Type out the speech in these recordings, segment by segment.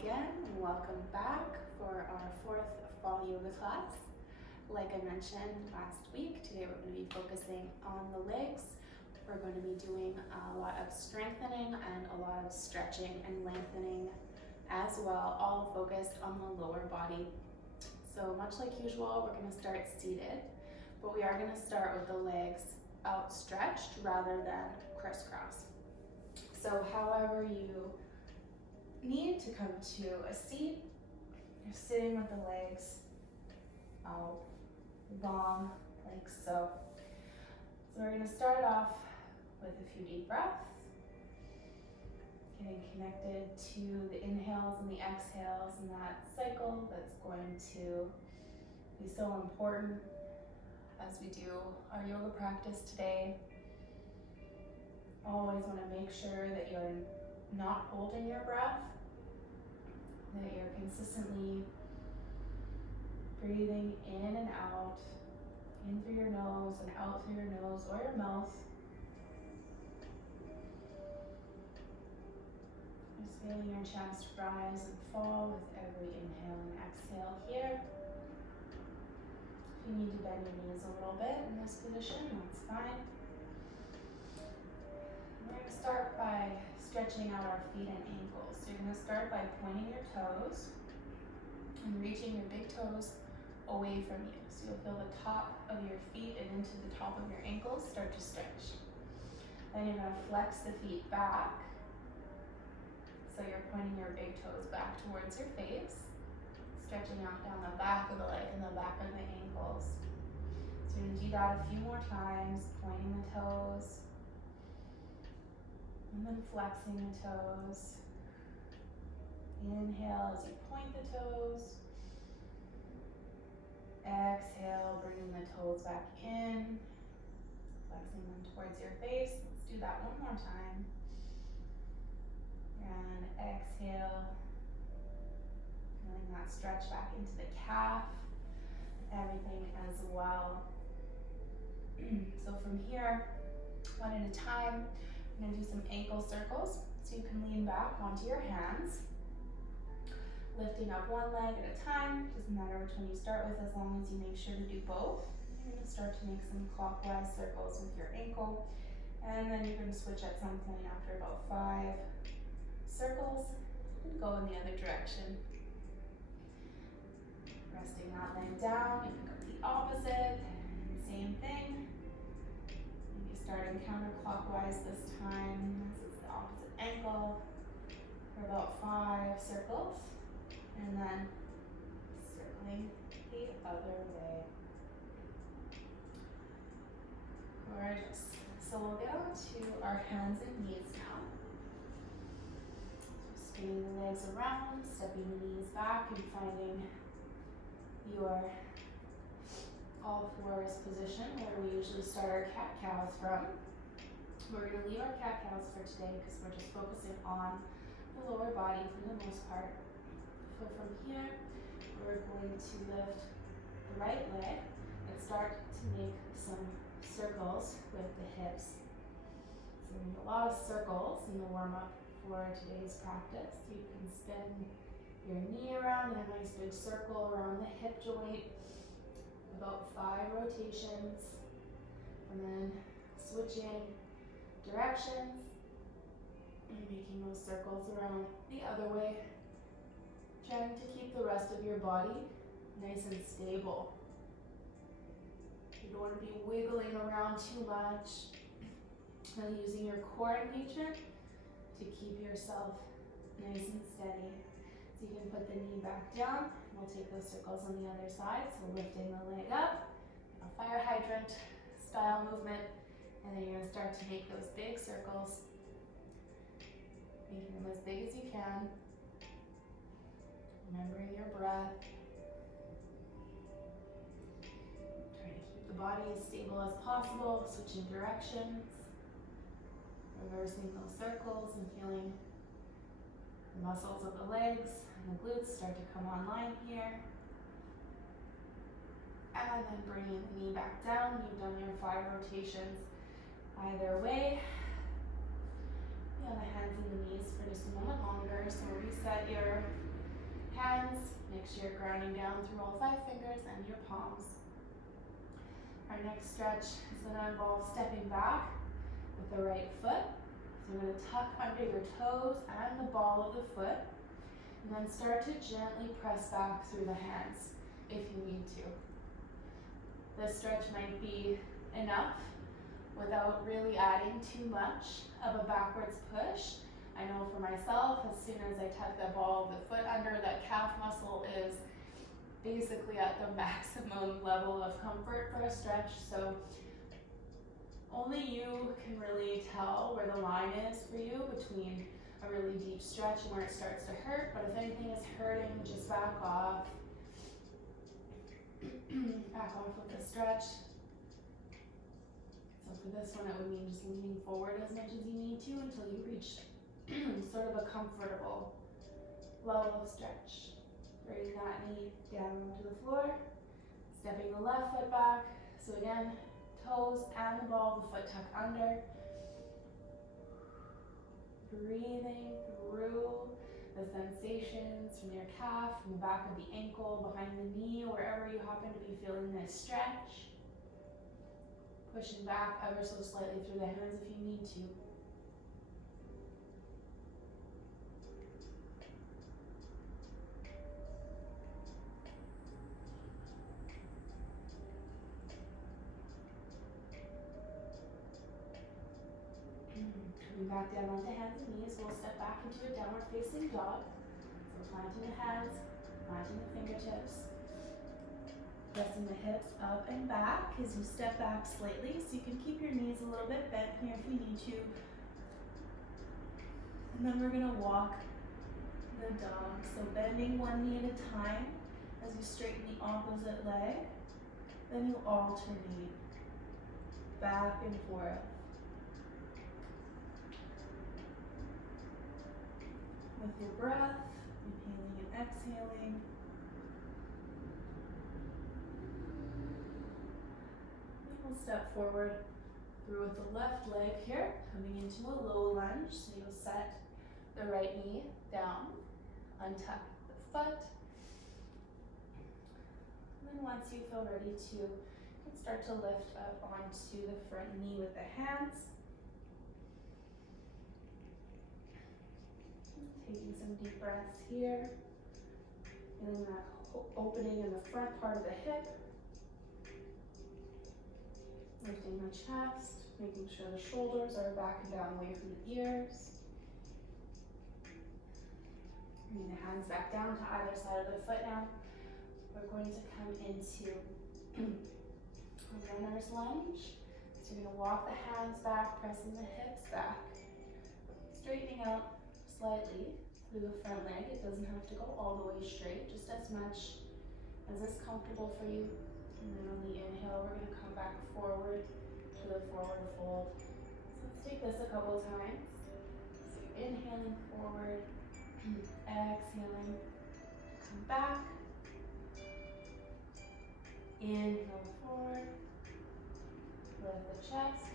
again, and welcome back for our fourth fall yoga class. Like I mentioned last week, today we're going to be focusing on the legs. We're going to be doing a lot of strengthening and a lot of stretching and lengthening as well, all focused on the lower body. So much like usual, we're going to start seated, but we are going to start with the legs outstretched rather than crisscross. So however you need to come to a seat, you're sitting with the legs out long, like so. So we're going to start off with a few deep breaths, getting connected to the inhales and the exhales and that cycle that's going to be so important as we do our yoga practice today. Always want to make sure that you're not holding your breath, that you're consistently breathing in and out, in through your nose and out through your nose or your mouth. Just feeling your chest rise and fall with every inhale and exhale here. If you need to bend your knees a little bit in this position, that's fine. We're going to start by stretching out our feet and ankles. So you're going to start by pointing your toes and reaching your big toes away from you. So you'll feel the top of your feet and into the top of your ankles start to stretch. Then you're going to flex the feet back. So you're pointing your big toes back towards your face, stretching out down the back of the leg and the back of the ankles. So you're going to do that a few more times, pointing the toes, and then flexing the toes. Inhale as you point the toes. Exhale, bringing the toes back in, flexing them towards your face. Let's do that one more time. And exhale, feeling that stretch back into the calf, everything as well. So from here, one at a time, I'm going to do some ankle circles. So you can lean back onto your hands, lifting up one leg at a time. Doesn't matter which one you start with as long as you make sure to do both. You're going to start to make some clockwise circles with your ankle, and then you're going to switch at some point after about 5 circles and go in the other direction. Resting that leg down, you pick up the opposite, same thing. Maybe starting counterclockwise this time. This is the opposite ankle for about 5 circles, and then circling the other way. Gorgeous. So we'll get on to our hands and knees now. Spinning the legs around, stepping the knees back, and finding your all fours position where we usually start our cat-cows from. We're going to leave our cat-cows for today because we're just focusing on the lower body for the most part. So from here, we're going to lift the right leg and start to make some circles with the hips. So we need a lot of circles in the warm-up for today's practice. You can spin your knee around in a nice big circle around the hip joint, about 5 rotations, and then switching directions and making those circles around the other way, trying to keep the rest of your body nice and stable. You don't want to be wiggling around too much, and using your core engagement to keep yourself nice and steady. So you can put the knee back down. We'll take those circles on the other side. So lifting the leg up, a fire hydrant style movement, and then you're going to start to make those big circles, making them as big as you can. Remembering your breath. Trying to keep the body as stable as possible, switching directions. Reversing those circles and feeling the muscles of the legs and the glutes start to come online here. And then bringing the knee back down. You've done your 5 rotations either way. Be on the hands and the knees for just a moment longer. So reset your sure you're grounding down through all 5 fingers and your palms. Our next stretch is going to involve stepping back with the right foot. So you're going to tuck under your toes and the ball of the foot, and then start to gently press back through the hands if you need to. This stretch might be enough without really adding too much of a backwards push. I know for myself, as soon as I tuck the ball of the foot under, that calf muscle is basically at the maximum level of comfort for a stretch. So only you can really tell where the line is for you between a really deep stretch and where it starts to hurt. But if anything is hurting, just back off. Back off with the stretch. So for this one, it would mean just leaning forward as much as you need to until you reach sort of a comfortable level of stretch. Bring that knee down to the floor, stepping the left foot back. So again, toes and the ball of the foot tucked under. Breathing through the sensations from your calf, from the back of the ankle, behind the knee, wherever you happen to be feeling this stretch. Pushing back ever so slightly through the hands if you need to. Coming back down onto hands and knees, we'll step back into a downward facing dog. So planting the hands, planting the fingertips, pressing the hips up and back as you step back slightly, so you can keep your knees a little bit bent here if you need to. And then we're gonna walk the dog. So bending one knee at a time as you straighten the opposite leg. Then you alternate back and forth. With your breath, inhaling and exhaling. Then we'll step forward through with the left leg here, coming into a low lunge. So you'll set the right knee down, untuck the foot. And then once you feel ready to, you can start to lift up onto the front knee with the hands. Taking some deep breaths here. Feeling that opening in the front part of the hip. Lifting the chest, making sure the shoulders are back and down away from the ears. Bring the hands back down to either side of the foot now. We're going to come into a runner's lunge. So you're going to walk the hands back, pressing the hips back. Straightening out slightly through the front leg. It doesn't have to go all the way straight, just as much as is comfortable for you. And then on the inhale, we're going to come back forward to the forward fold. So let's take this a couple of times. So you're inhaling forward, exhaling, come back. Inhale forward, lift the chest.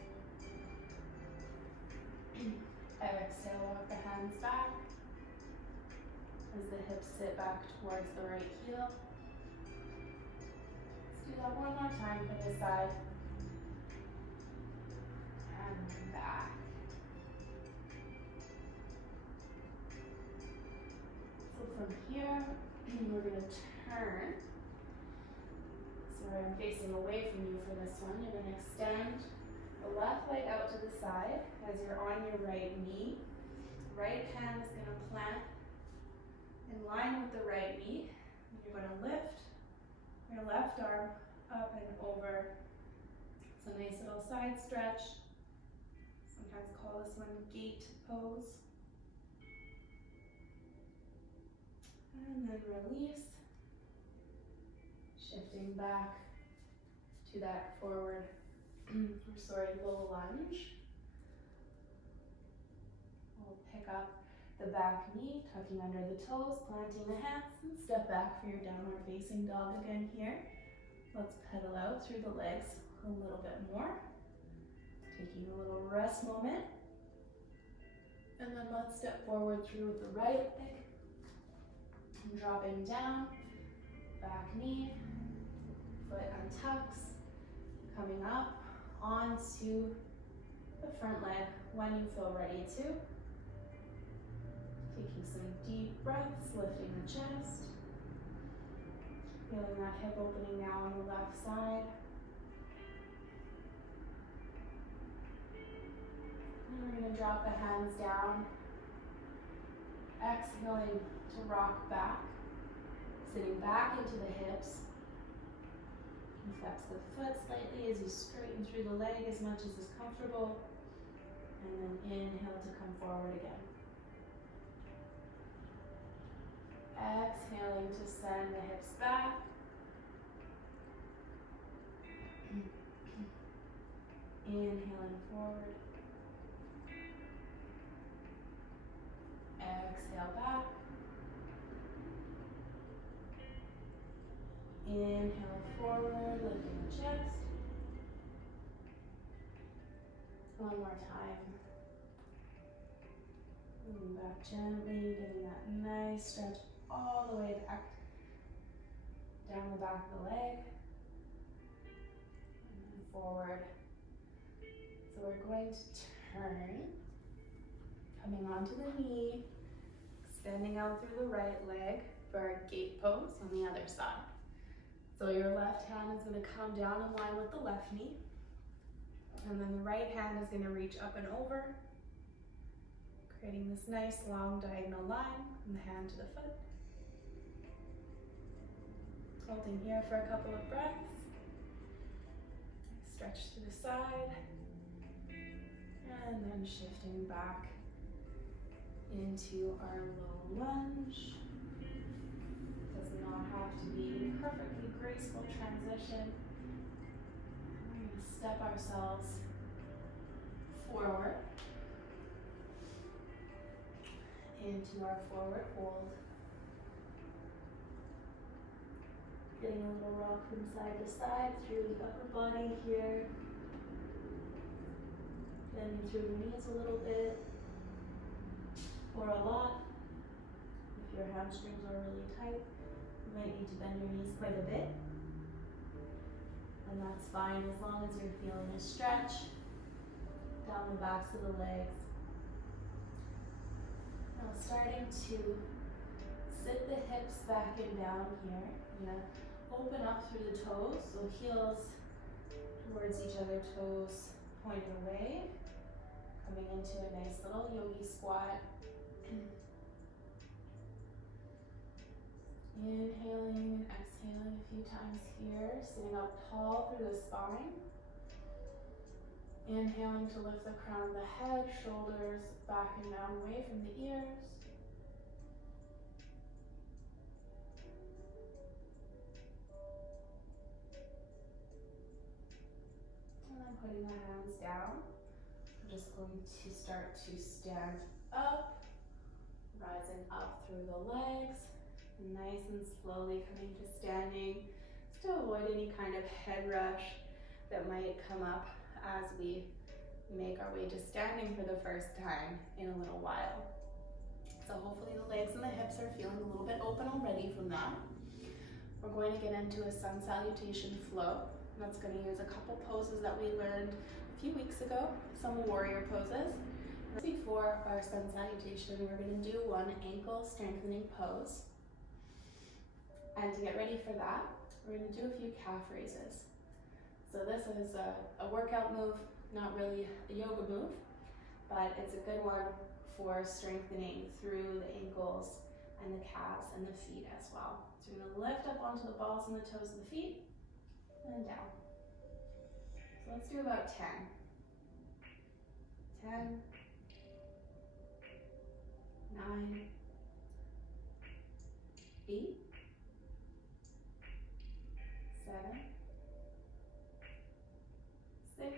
Exhale, walk the hands back as the hips sit back towards the right heel. Let's do that one more time for this side. And then back. So from here, we're going to turn. So I'm facing away from you for this one. You're going to extend the left leg out to the side as you're on your right knee. Right hand is going to plant in line with the right knee. You're going to lift your left arm up and over. It's a nice little side stretch. Sometimes call this one gate pose. And then release. Shifting back to that forward, low lunge. We'll pick up the back knee, tucking under the toes, planting the hands, and step back for your downward facing dog again here. Let's pedal out through the legs a little bit more. Taking a little rest moment. And then let's step forward through with the right leg. And dropping down back knee, foot untucks, coming up onto the front leg when you feel ready to. Taking some deep breaths, lifting the chest. Feeling that hip opening now on the left side. And we're going to drop the hands down. Exhaling to rock back. Sitting back into the hips. Flex the foot slightly as you straighten through the leg as much as is comfortable. And then inhale to come forward again. Exhaling to send the hips back. Inhaling forward. Exhale back. Inhale forward, lifting the chest. One more time. Moving back gently, getting that nice stretch all the way back down the back of the leg. And then forward. So we're going to turn, coming onto the knee, extending out through the right leg for our gate pose on the other side. So your left hand is going to come down in line with the left knee. And then the right hand is going to reach up and over, creating this nice long diagonal line from the hand to the foot. Holding here for a couple of breaths. Stretch to the side. And then shifting back into our low lunge. Does not have to be a perfectly graceful transition. We're going to step ourselves forward into our forward hold. Getting a little rock from side to side through the upper body here. Bending through the knees a little bit, or a lot. If your hamstrings are really tight, you might need to bend your knees quite a bit. And that's fine as long as you're feeling a stretch down the backs of the legs. Now starting to sit the hips back and down here. You're going to open up through the toes, so heels towards each other, toes pointing away. Coming into a nice little yogi squat. Inhaling and exhaling a few times here, sitting up tall through the spine. Inhaling to lift the crown of the head, shoulders back and down away from the ears. And then putting the hands down. I'm just going to start to stand up, rising up through the legs, nice and slowly coming to standing, just to avoid any kind of head rush that might come up as we make our way to standing for the first time in a little while. So hopefully the legs and the hips are feeling a little bit open already from that. We're going to get into a sun salutation flow. That's going to use a couple poses that we learned a few weeks ago, some warrior poses. Before our sun salutation, we're going to do one ankle strengthening pose. And to get ready for that, we're going to do a few calf raises. So this is a workout move, not really a yoga move, but it's a good one for strengthening through the ankles and the calves and the feet as well. So we're going to lift up onto the balls and the toes of the feet, and down. So let's do about 10. 10, 9, 8, 7, 6,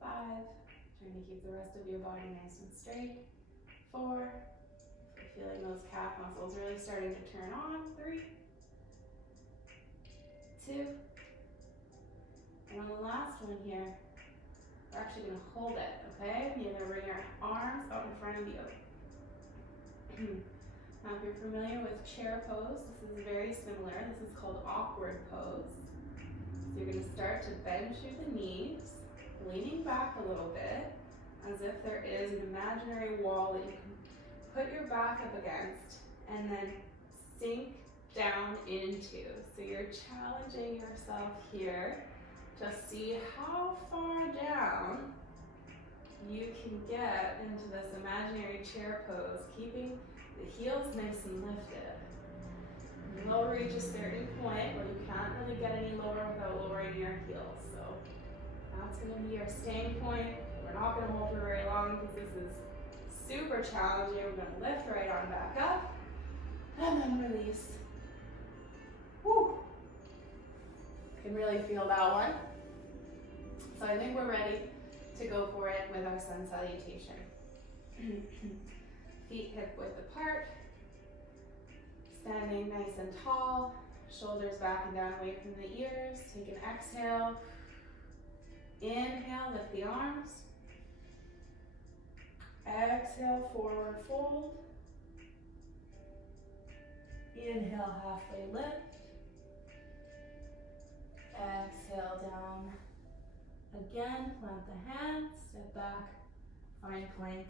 5, trying to keep the rest of your body nice and straight, 4, if you're feeling those calf muscles really starting to turn on, 3, 2, and on the last one here, we're actually going to hold it, okay? You're going to bring your arms out in front of you. Now if you're familiar with chair pose, this is very similar. This is called awkward pose. So you're going to start to bend through the knees, leaning back a little bit, as if there is an imaginary wall that you can put your back up against and then sink down into. So you're challenging yourself here to see how far down you can get into this imaginary chair pose, keeping the heels nice and lifted. You will reach a certain point where you can't really get any lower without lowering your heels. So that's going to be your staying point. We're not going to hold for very long because this is super challenging. We're going to lift right arm back up and then release. Woo! Can really feel that one. So I think we're ready to go for it with our sun salutation. Feet hip width apart, standing nice and tall, shoulders back and down away from the ears. Take an exhale. Inhale, lift the arms. Exhale, forward fold. Inhale, halfway lift. Exhale, down. Again, plant the hands, step back, find plank.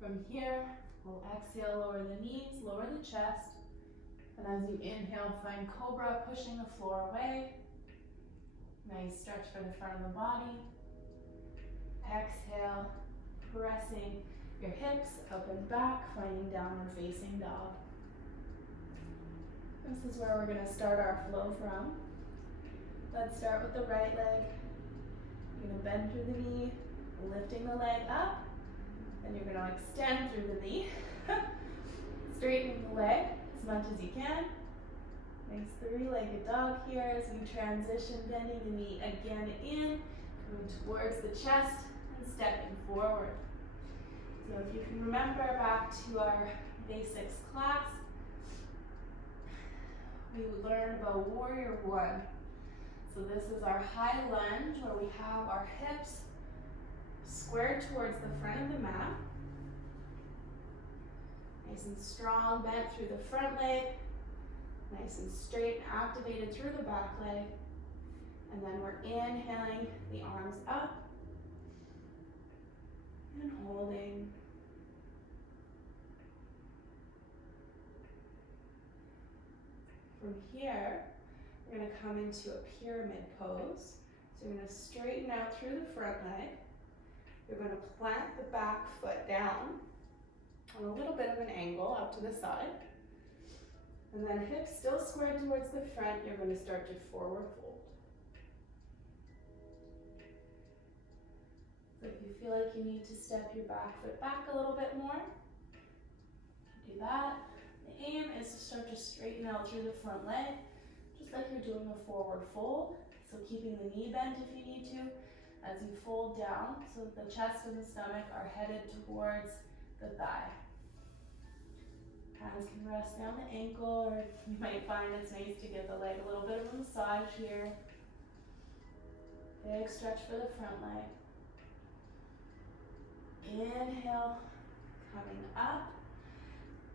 From here, we'll exhale, lower the knees, lower the chest. And as you inhale, find cobra, pushing the floor away. Nice stretch for the front of the body. Exhale, pressing your hips up and back, finding downward facing dog. This is where we're going to start our flow from. Let's start with the right leg. You're going to bend through the knee, lifting the leg up, and you're going to extend through the knee. Straightening the leg as much as you can. Nice three-legged dog here as we transition, bending the knee again in, coming towards the chest and stepping forward. So if you can remember back to our basics class, we learned about warrior one. So this is our high lunge where we have our hips squared towards the front of the mat. Nice and strong, bent through the front leg. Nice and straight and activated through the back leg. And then we're inhaling the arms up and holding. From here, we're going to come into a pyramid pose. So you're going to straighten out through the front leg. You're going to plant the back foot down on a little bit of an angle out to the side. And then hips still squared towards the front, you're going to start to forward fold. So if you feel like you need to step your back foot back a little bit more, do that. The aim is to start to straighten out through the front leg, just like you're doing a forward fold. So keeping the knee bent if you need to, as you fold down, so that the chest and the stomach are headed towards the thigh. Hands can rest down the ankle, or you might find it's nice to give the leg a little bit of a massage here. Big stretch for the front leg. Inhale, coming up.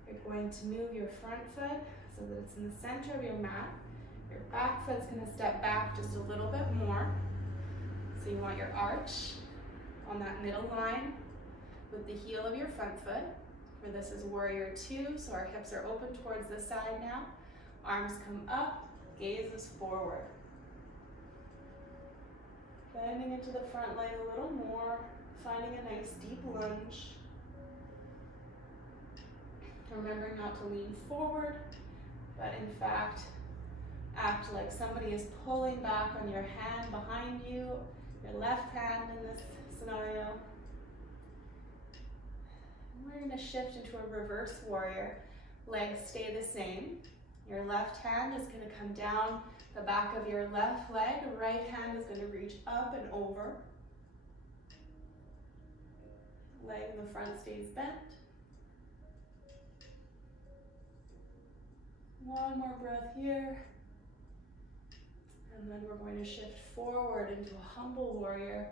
You're going to move your front foot so that it's in the center of your mat. Your back foot's going to step back just a little bit more. So you want your arch on that middle line with the heel of your front foot. For this is warrior two, so our hips are open towards the side now. Arms come up, gaze is forward. Bending into the front leg a little more, finding a nice deep lunge. Remembering not to lean forward, but in fact, act like somebody is pulling back on your hand behind you, your left hand in this scenario. We're going to shift into a reverse warrior. Legs stay the same. Your left hand is going to come down the back of your left leg. The right hand is going to reach up and over. Leg in the front stays bent. One more breath here. And then we're going to shift forward into a humble warrior.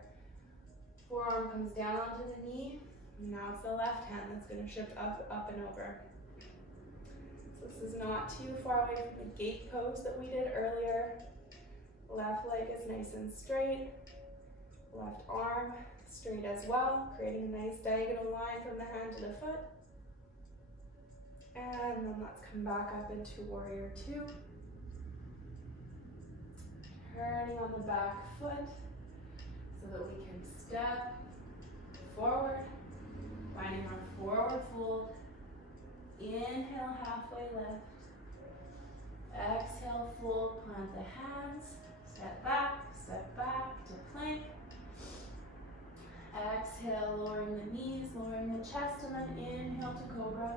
Forearm comes down onto the knee. Now it's the left hand that's going to shift up, up and over. So this is not too far away from the gate pose that we did earlier. Left leg is nice and straight. Left arm straight as well, creating a nice diagonal line from the hand to the foot. And then let's come back up into warrior two. Turning on the back foot so that we can step forward, finding our forward fold. Inhale, halfway lift. Exhale, fold, plant the hands. Step back to plank. Exhale, lowering the knees, lowering the chest, and then inhale to cobra.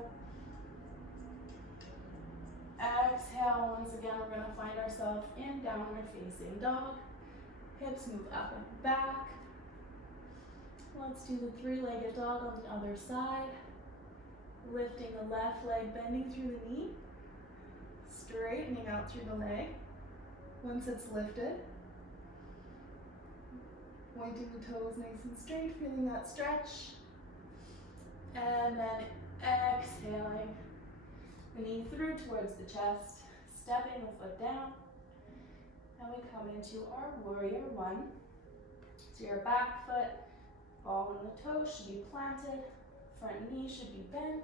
Exhale, once again, we're going to find ourselves in downward facing dog. Hips move up and back. Let's do the three-legged dog on the other side. Lifting the left leg, bending through the knee. Straightening out through the leg. Once it's lifted, pointing the toes nice and straight, feeling that stretch. And then exhaling. The knee through towards the chest, stepping the foot down. And we come into our warrior one. So your back foot, ball and the toes should be planted. Front knee should be bent.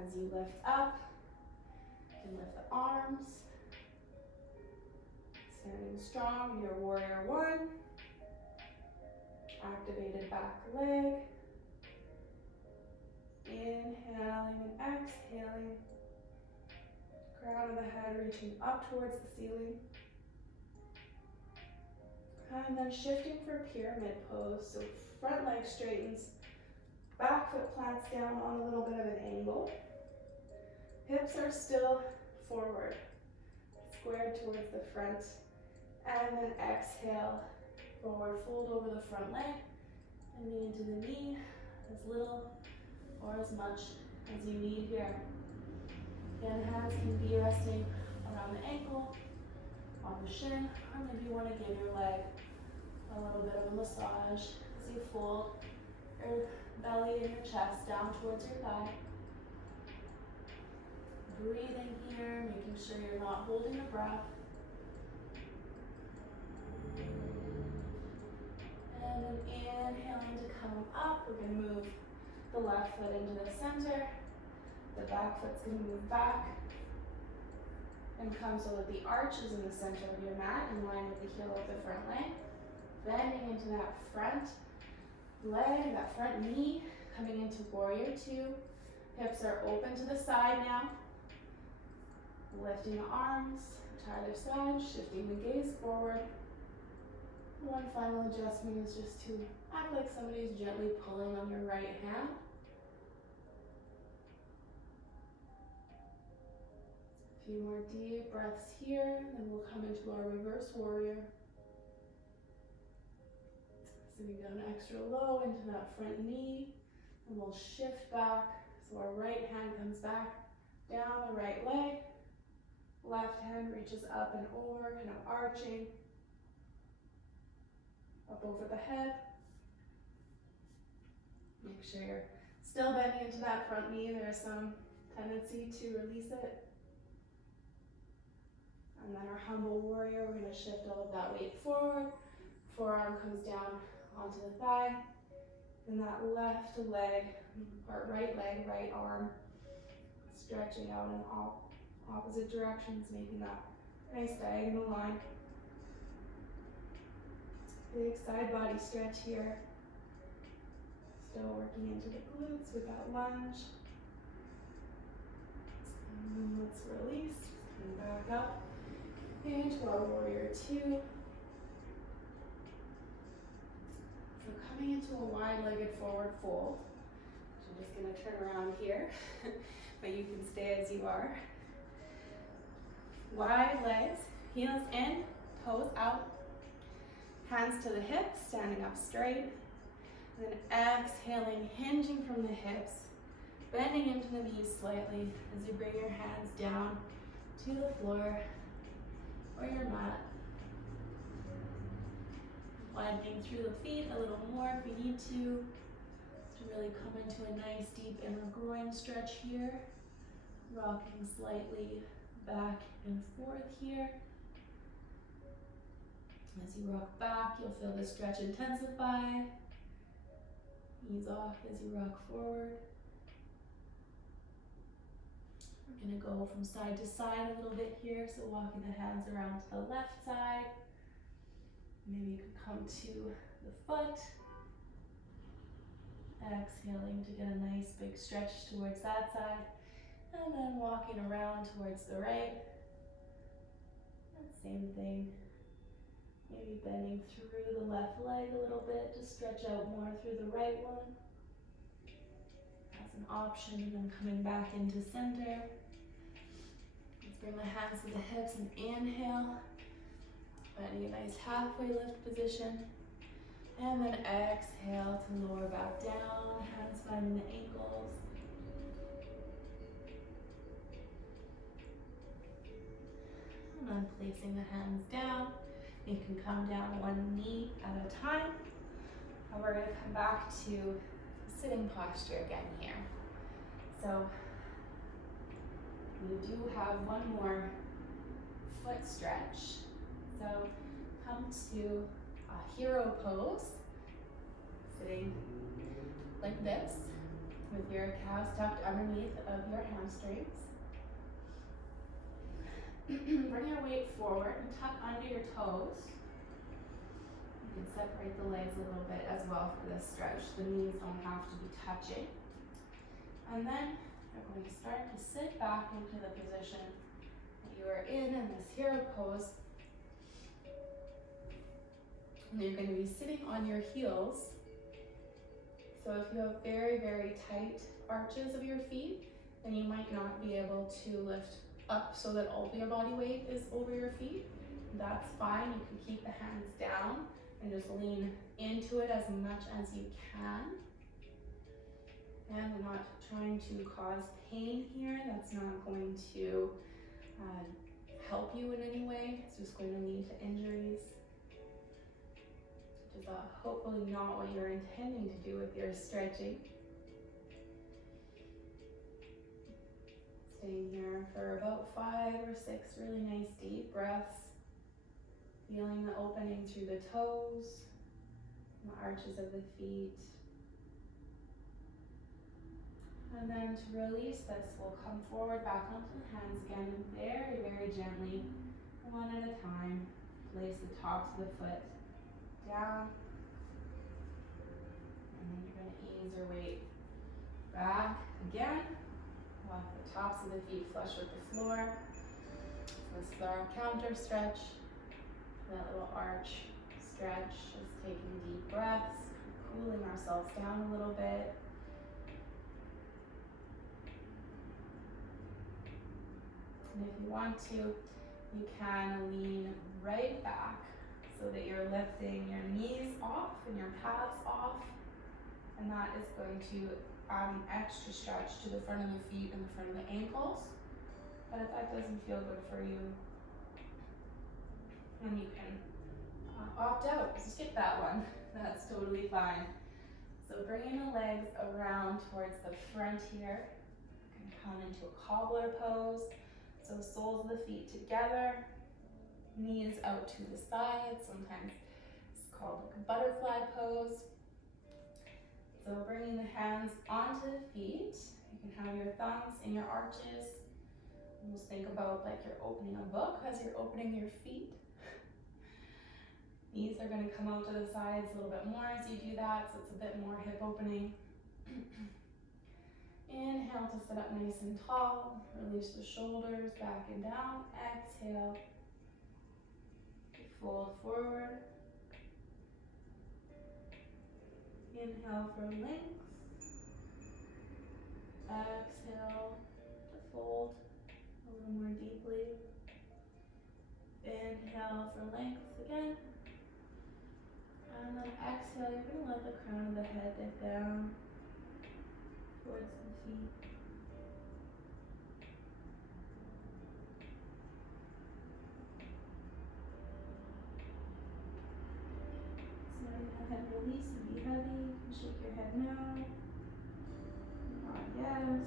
As you lift up, you can lift the arms. Standing strong, your warrior one. Activated back leg. Inhaling and exhaling. Crown of the head reaching up towards the ceiling. And then shifting for pyramid pose. So front leg straightens, back foot plants down on a little bit of an angle. Hips are still forward, squared towards the front. And then exhale, forward fold over the front leg and knee into the knee, as little or as much as you need here. Again, hands can be resting around the ankle, on the shin, or maybe you want to give your leg a little bit of a massage as you fold your belly and your chest down towards your thigh. Breathing here, making sure you're not holding a breath. And then inhaling to come up, we're going to move the left foot into the center. The back foot's going to move back and come so that the arch is in the center of your mat, in line with the heel of the front leg. Bending into that front leg, that front knee, coming into warrior two. Hips are open to the side now. Lifting the arms to either side, shifting the gaze forward. One final adjustment is just to act like somebody's gently pulling on your right hand. A few more deep breaths here, then we'll come into our reverse warrior. Sitting down extra low into that front knee, and we'll shift back. So our right hand comes back down the right leg. Left hand reaches up and over, kind of arching. Up over the head. Make sure you're still bending into that front knee. There's some tendency to release it. And then our humble warrior, we're going to shift all of that weight forward. Forearm comes down onto the thigh. And that left leg, or right leg, right arm, stretching out in opposite directions, making that nice diagonal line. Big side body stretch here. Still working into the glutes with that lunge. And let's release, come back up into our warrior two. So coming into a wide-legged forward fold. So I'm just going to turn around here, but you can stay as you are. Wide legs, heels in, toes out. Hands to the hips, standing up straight. And then exhaling, hinging from the hips, bending into the knees slightly as you bring your hands down to the floor or your mat. Widening through the feet a little more if you need to really come into a nice deep inner groin stretch here. Rocking slightly back and forth here. As you rock back, you'll feel the stretch intensify. Ease off as you rock forward. We're gonna go from side to side a little bit here, so walking the hands around to the left side. Maybe you could come to the foot. Exhaling to get a nice big stretch towards that side. And then walking around towards the right. And same thing. Maybe bending through the left leg a little bit to stretch out more through the right one. As an option, and then coming back into center. Let's bring the hands to the hips and inhale. Finding a nice halfway lift position. And then exhale to lower back down, hands finding the ankles. And then placing the hands down. You can come down one knee at a time. And we're going to come back to sitting posture again here. So we do have one more foot stretch. So come to a hero pose, sitting like this with your calves tucked underneath of your hamstrings. Bring your weight forward and tuck under your toes. You can separate the legs a little bit as well for this stretch. The knees don't have to be touching. And then you're going to start to sit back into the position that you are in this hero pose. And you're going to be sitting on your heels. So if you have very, very tight arches of your feet, then you might not be able to lift up so that all of your body weight is over your feet. That's fine. You can keep the hands down and just lean into it as much as you can. And we're not trying to cause pain here. That's not going to help you in any way. It's just going to lead to injuries. Which is hopefully not what you're intending to do with your stretching. Staying here for about 5 or 6 really nice deep breaths. Feeling the opening through the toes, the arches of the feet. And then to release this, we'll come forward back onto the hands again and very, very gently, one at a time, place the tops of the foot down. And then you're going to ease your weight back again. Walk the tops of the feet flush with the floor. So this is our counter stretch. That little arch stretch, just taking deep breaths, cooling ourselves down a little bit. And if you want to, you can lean right back so that you're lifting your knees off and your calves off. And that is going to add an extra stretch to the front of the feet and the front of the ankles. But if that doesn't feel good for you, then you can opt out, skip that one. That's totally fine. So bringing the legs around towards the front here. You can come into a cobbler pose. So soles of the feet together, knees out to the side. Sometimes it's called like a butterfly pose. So bringing the hands onto the feet. You can have your thumbs in your arches. Almost think about like you're opening a book as you're opening your feet. Knees are going to come out to the sides a little bit more as you do that, so it's a bit more hip opening. Inhale to sit up nice and tall. Release the shoulders back and down. Exhale. Fold forward. Inhale for length. Exhale to fold a little more deeply. Inhale for length again. And then exhale, you're going to let the crown of the head dip down towards the feet. So now you go ahead and release and be heavy. Shake your head no. Nod yes.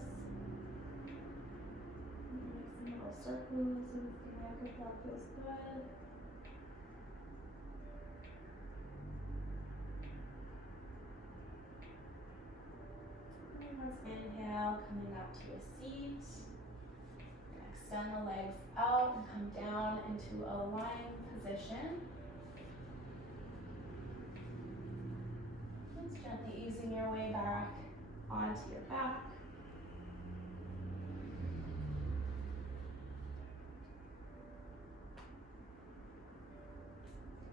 circles with the neck if that feels good. And let's inhale, coming up to a seat. Extend the legs out and come down into a lying position. Just gently easing your way back onto your back.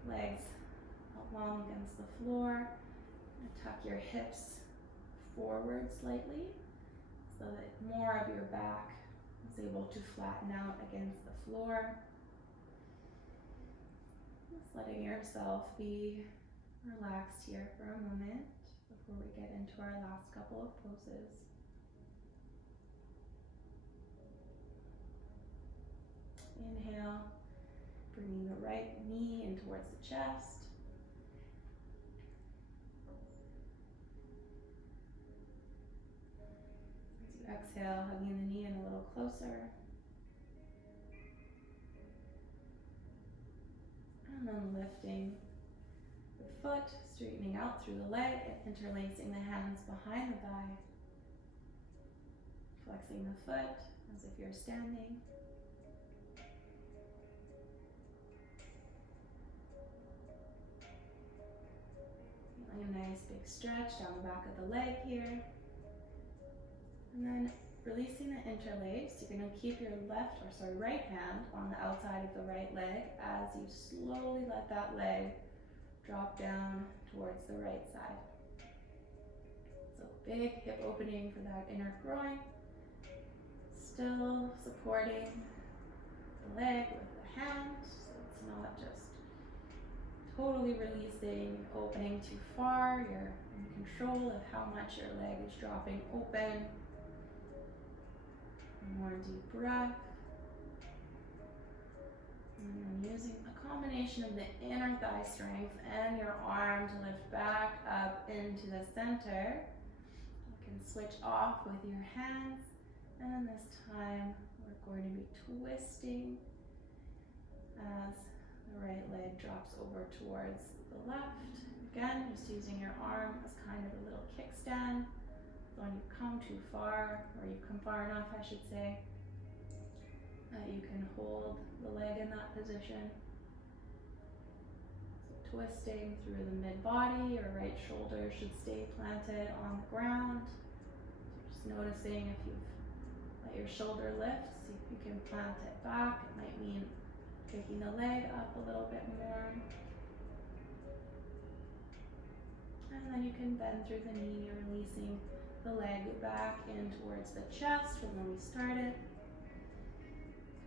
Legs long against the floor. Tuck your hips forward slightly so that more of your back is able to flatten out against the floor. Just letting yourself be relaxed here for a moment before we get into our last couple of poses. Inhale, bringing the right knee in towards the chest. As you exhale, hugging the knee in a little closer. And then lifting the foot, straightening out through the leg, and interlacing the hands behind the thigh. Flexing the foot as if you're standing. Feeling a nice big stretch down the back of the leg here. And then releasing the interlace, you're going to keep your right hand on the outside of the right leg as you slowly let that leg drop down towards the right side. So big hip opening for that inner groin. Still supporting the leg with the hand, so it's not just totally releasing, opening too far. You're in control of how much your leg is dropping open. One more deep breath. And then using a combination of the inner thigh strength and your arm to lift back up into the center. You can switch off with your hands. And this time we're going to be twisting as the right leg drops over towards the left. Again, just using your arm as kind of a little kickstand. So when you come too far, or you've come far enough, I should say, you can hold the leg in that position. So twisting through the mid-body, your right shoulder should stay planted on the ground. So just noticing if you've let your shoulder lift, see if you can plant it back. It might mean taking the leg up a little bit more. And then you can bend through the knee, you're releasing the leg back in towards the chest from where we started.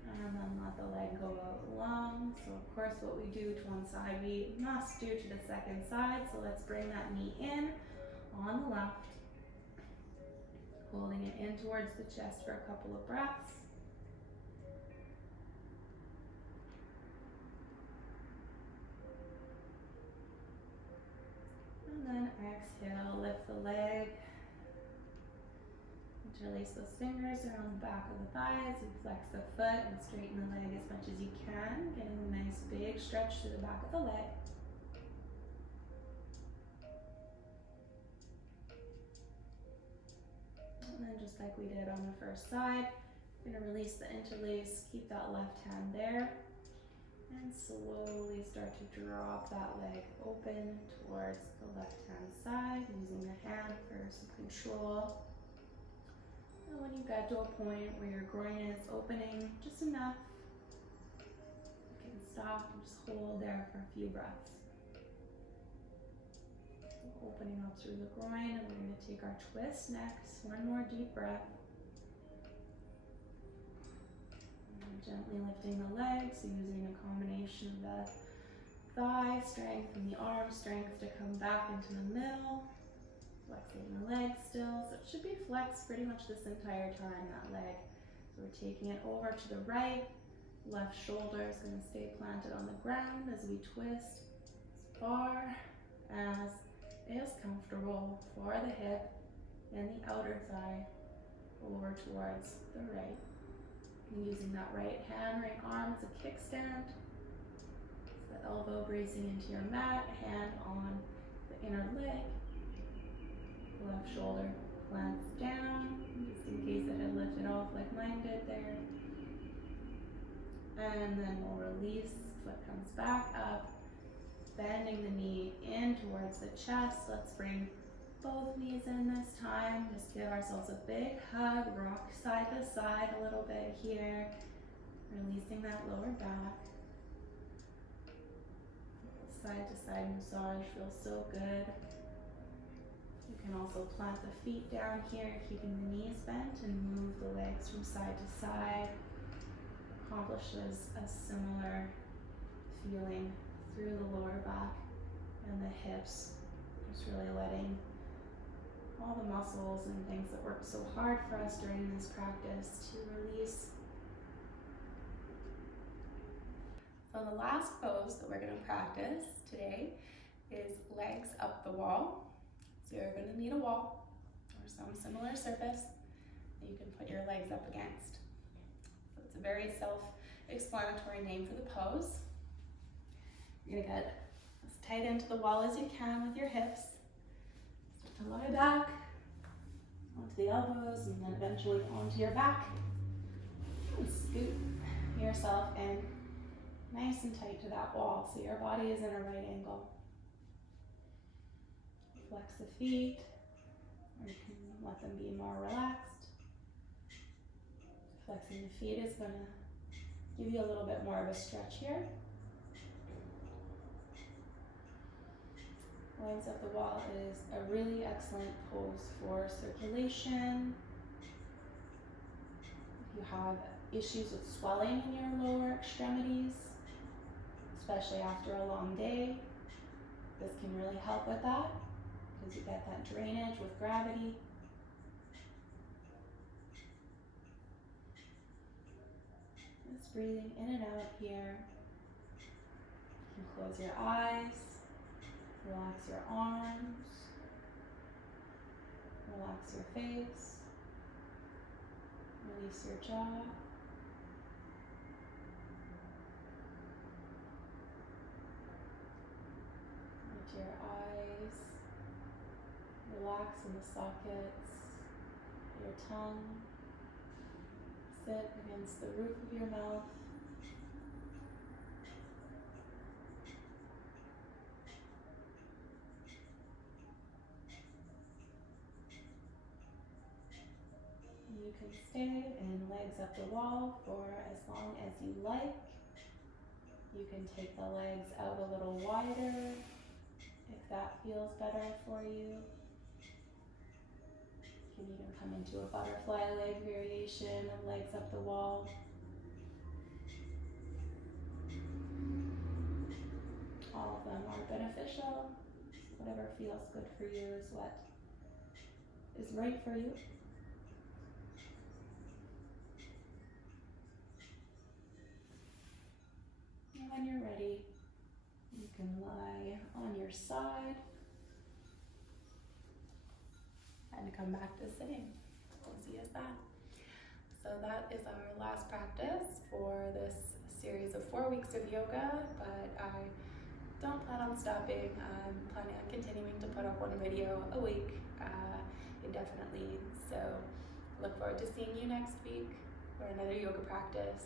And then let the leg go out long. So of course what we do to one side, we must do to the second side. So let's bring that knee in on the left. Holding it in towards the chest for a couple of breaths. And then exhale, lift the leg. Interlace those fingers around the back of the thighs. You flex the foot and straighten the leg as much as you can, getting a nice big stretch to the back of the leg. And then just like we did on the first side, you're going to release the interlace, keep that left hand there, and slowly start to drop that leg open towards the left hand side, using the hand for some control. And when you get to a point where your groin is opening just enough, you can stop and just hold there for a few breaths. Opening up through the groin, and we're going to take our twist next. One more deep breath. And gently lifting the legs, so using a combination of the thigh strength and the arm strength to come back into the middle. Flexing the leg still, so it should be flexed pretty much this entire time, that leg. So we're taking it over to the right. Left shoulder is going to stay planted on the ground as we twist as far as is comfortable for the hip and the outer thigh over towards the right. And using that right hand, right arm as a kickstand. So the elbow bracing into your mat, hand on the inner leg. Left shoulder plants down, just in case it had lifted off like mine did there. And then we'll release, foot comes back up, bending the knee in towards the chest. Let's bring both knees in this time. Just give ourselves a big hug, rock side to side a little bit here, releasing that lower back. Side to side massage feels so good. You can also plant the feet down here, keeping the knees bent, and move the legs from side to side. Accomplishes a similar feeling through the lower back and the hips. Just really letting all the muscles and things that work so hard for us during this practice to release. So the last pose that we're going to practice today is legs up the wall. So you're going to need a wall or some similar surface that you can put your legs up against. So it's a very self-explanatory name for the pose. You're going to get as tight into the wall as you can with your hips. Start to lie back onto the elbows and then eventually onto your back. And scoot yourself in nice and tight to that wall so your body is in a right angle. Flex the feet, or you can let them be more relaxed. Flexing the feet is going to give you a little bit more of a stretch here. Legs up the wall is a really excellent pose for circulation. If you have issues with swelling in your lower extremities, especially after a long day, this can really help with that because you get that drainage with gravity. Just breathing in and out here. You can close your eyes, relax your arms, relax your face, release your jaw. Let your eyes relax in the sockets, your tongue sit against the roof of your mouth. You can stay in legs up the wall for as long as you like. You can take the legs out a little wider if that feels better for you. You can even come into a butterfly leg variation of legs up the wall. All of them are beneficial. Whatever feels good for you is what is right for you. And when you're ready, you can lie on your side and come back to sitting. Easy as that. So that is our last practice for this series of 4 weeks of yoga, but I don't plan on stopping. I'm planning on continuing to put up one video a week indefinitely. So look forward to seeing you next week for another yoga practice.